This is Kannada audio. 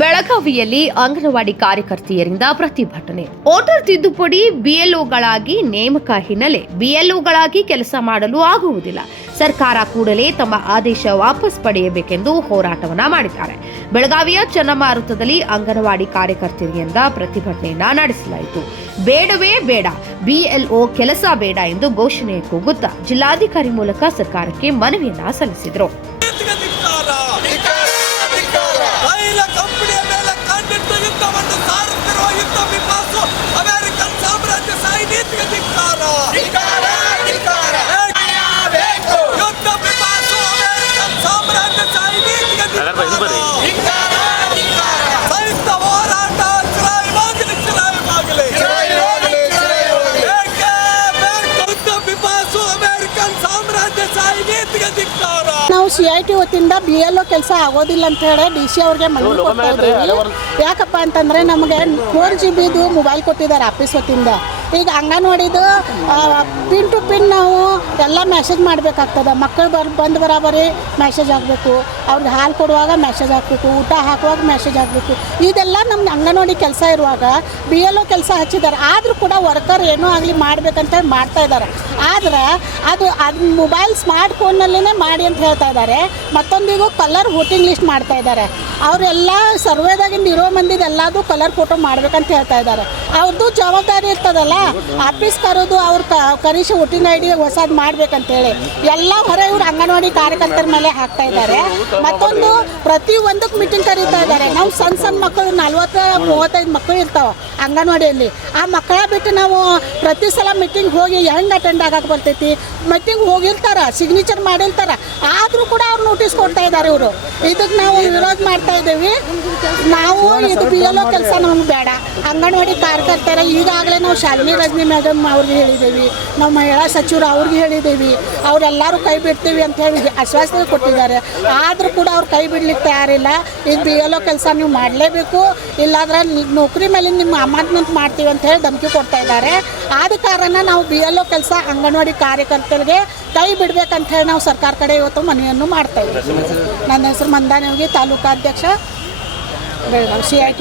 ಬೆಳಗಾವಿಯಲ್ಲಿ ಅಂಗನವಾಡಿ ಕಾರ್ಯಕರ್ತೆಯರಿಂದ ಪ್ರತಿಭಟನೆ. ವೋಟರ್ ತಿದ್ದುಪಡಿ ಬಿಎಲ್ಒಗಳಾಗಿ ನೇಮಕ ಹಿನ್ನೆಲೆ ಬಿಎಲ್ಒಗಳಾಗಿ ಕೆಲಸ ಮಾಡಲು ಆಗುವುದಿಲ್ಲ. ಸರ್ಕಾರ ಕೂಡಲೇ ತಮ್ಮ ಆದೇಶ ವಾಪಸ್ ಪಡೆಯಬೇಕೆಂದು ಹೋರಾಟವನ್ನ ಮಾಡಿದ್ದಾರೆ. ಬೆಳಗಾವಿಯ ಚನ್ನಮಾರುತದಲ್ಲಿ ಅಂಗನವಾಡಿ ಕಾರ್ಯಕರ್ತೆಯರಿಂದ ಪ್ರತಿಭಟನೆಯನ್ನ ನಡೆಸಲಾಯಿತು. ಬೇಡವೇ ಬೇಡ, ಬಿಎಲ್ಒ ಕೆಲಸ ಬೇಡ ಎಂದು ಘೋಷಣೆ ಕೂಗುತ್ತಾ ಜಿಲ್ಲಾಧಿಕಾರಿ ಮೂಲಕ ಸರ್ಕಾರಕ್ಕೆ ಮನವಿಯನ್ನ ಸಲ್ಲಿಸಿದರು. ನಾವು CIT ವತಿಯಿಂದ BLO ಕೆಲಸ ಆಗೋದಿಲ್ಲ ಅಂತ ಹೇಳಿ DC ಅವ್ರಿಗೆ ಮನವಿ ಕೊಡ್ತಾ ಇದ್ದೀವಿ. ಯಾಕಪ್ಪ ಅಂತಂದರೆ ನಮಗೆ 4 GB ಮೊಬೈಲ್ ಕೊಟ್ಟಿದ್ದಾರೆ ಆಫೀಸ್ ವತಿಯಿಂದ. ಈಗ ಅಂಗನವಾಡಿದು ಪಿನ್ ಟು ಪಿನ್ ನಾವು ಎಲ್ಲ ಮೆಸೇಜ್ ಮಾಡಬೇಕಾಗ್ತದೆ. ಮಕ್ಕಳು ಬಂದು ಬರೋಬರಿ ಮೆಸೇಜ್ ಆಗಬೇಕು, ಅವ್ರಿಗೆ ಹಾಲು ಕೊಡುವಾಗ ಮೆಸೇಜ್ ಹಾಕಬೇಕು, ಊಟ ಹಾಕುವಾಗ ಮೆಸೇಜ್ ಆಗಬೇಕು. ಇದೆಲ್ಲ ನಮ್ಮ ಅಂಗನವಾಡಿ ಕೆಲಸ ಇರುವಾಗ BLO ಕೆಲಸ ಹಚ್ಚಿದ್ದಾರೆ. ಆದರೂ ಕೂಡ ವರ್ಕರ್ ಏನೋ ಆಗಲಿ ಮಾಡಬೇಕಂತ ಮಾಡ್ತಾ ಇದ್ದಾರೆ. ಆದರೆ ಅದು ಮೊಬೈಲ್ ಸ್ಮಾರ್ಟ್ ಫೋನ್ನಲ್ಲೇ ಮಾಡಿ ಅಂತ ಹೇಳ್ತಾ ಇದ್ದಾರೆ. ಮತ್ತೊಂದಿಗೂ ಕಲರ್ ವೋಟಿಂಗ್ ಲಿಸ್ಟ್ ಮಾಡ್ತಾ ಇದ್ದಾರೆ. ಅವರೆಲ್ಲ ಸರ್ವೇದಾಗಿಂದ ಇರೋ ಮಂದಿದು ಎಲ್ಲದೂ ಕಲರ್ ಫೋಟೋ ಮಾಡ್ಬೇಕಂತ ಹೇಳ್ತಾ ಇದ್ದಾರೆ. ಅವ್ರದ್ದು ಜವಾಬ್ದಾರಿ ಇರ್ತದಲ್ಲ, ಆಫೀಸ್ ಕರೋದು ಅವ್ರು ಕರಿಸಿ ವೋಟಿಂಗ್ ID ಹೊಸದು ಮಾಡ್ಬೇಕಂತೇಳಿ ಎಲ್ಲ ಹೊರ ಇವ್ರು ಅಂಗನವಾಡಿ ಕಾರ್ಯಕರ್ತರ ಮೇಲೆ ಹಾಕ್ತಾ ಇದ್ದಾರೆ. ಮತ್ತೊಂದು ಪ್ರತಿಯೊಂದಕ್ಕೆ ಮೀಟಿಂಗ್ ಕರೀತಾ ಇದ್ದಾರೆ. ನಾವು ಸಣ್ಣ ಮಕ್ಕಳು 40-35 ಮಕ್ಕಳು ಇರ್ತಾವೆ ಅಂಗನವಾಡಿಯಲ್ಲಿ. ಆ ಮಕ್ಕಳ ಬಿಟ್ಟು ನಾವು ಪ್ರತಿ ಸಲ ಮೀಟಿಂಗ್ ಹೋಗಿ ಹೆಂಗೆ ಅಟೆಂಡ್ ಆಗಕ್ಕೆ ಬರ್ತೈತಿ? ಮೀಟಿಂಗ್ ಹೋಗಿರ್ತಾರೆ, ಸಿಗ್ನೇಚರ್ ಮಾಡಿರ್ತಾರೆ, ಆದರೂ ಕೂಡ ಅವ್ರು ನೋಟಿಸ್ ಕೊಡ್ತಾ ಇದ್ದಾರೆ. ಇವರು ಇದಕ್ಕೆ ನಾವು ವಿರೋಧ ಮಾಡ್ತಾ ಇದ್ದೀವಿ. ನಾವು ಇದು BLO ಕೆಲಸ ನಮ್ಗೆ ಬೇಡ. ಅಂಗನವಾಡಿ ಕಾರ್ಯಕರ್ತರ ಈಗಾಗಲೇ ನಾವು ಶಾಲಿನಿ ರಜನಿ ಮೇಡಮ್ ಅವ್ರಿಗೆ ಹೇಳಿದ್ದೀವಿ, ನಾವು ಮಹಿಳಾ ಸಚಿವರು ಅವ್ರಿಗೆ ಹೇಳಿದ್ದೀವಿ. ಅವರೆಲ್ಲರೂ ಕೈ ಬಿಡ್ತೀವಿ ಅಂತ ಹೇಳಿ ಆಶ್ವಾಸನೆ ಕೊಟ್ಟಿದ್ದಾರೆ. ಆದರೂ ಕೂಡ ಅವ್ರು ಕೈ ಬಿಡ್ಲಿಕ್ಕೆ ತಯಾರಿಲ್ಲ. ಇದು BLO ಕೆಲಸ ನೀವು ಮಾಡಲೇಬೇಕು, ಇಲ್ಲಾಂದ್ರೆ ನೌಕರಿ ಮೇಲೆ ನಿಮ್ಮ ಅಮಾನತ್ ಮಾಡ್ತೀವಿ ಅಂತ ಹೇಳಿ ಧಮಕಿ ಕೊಡ್ತಾ ಇದ್ದಾರೆ. ಆದ ಕಾರಣ ನಾವು BLO ಕೆಲಸ ಅಂಗನವಾಡಿ ಕಾರ್ಯಕರ್ತರಿಗೆ ಕೈ ಬಿಡಬೇಕಂತ ಹೇಳಿ ನಾವು ಸರ್ಕಾರ ಕಡೆ ಇವತ್ತು ಮನವಿಯನ್ನು ಮಾಡ್ತಾ ಇದ್ದೀವಿ. ನನ್ನ ಹೆಸರು ಮಂದಾನಿ ಹೋಗಿ, ತಾಲೂಕಾಧ್ಯಕ್ಷ, ಬೆಳಗಾವಿ CIT.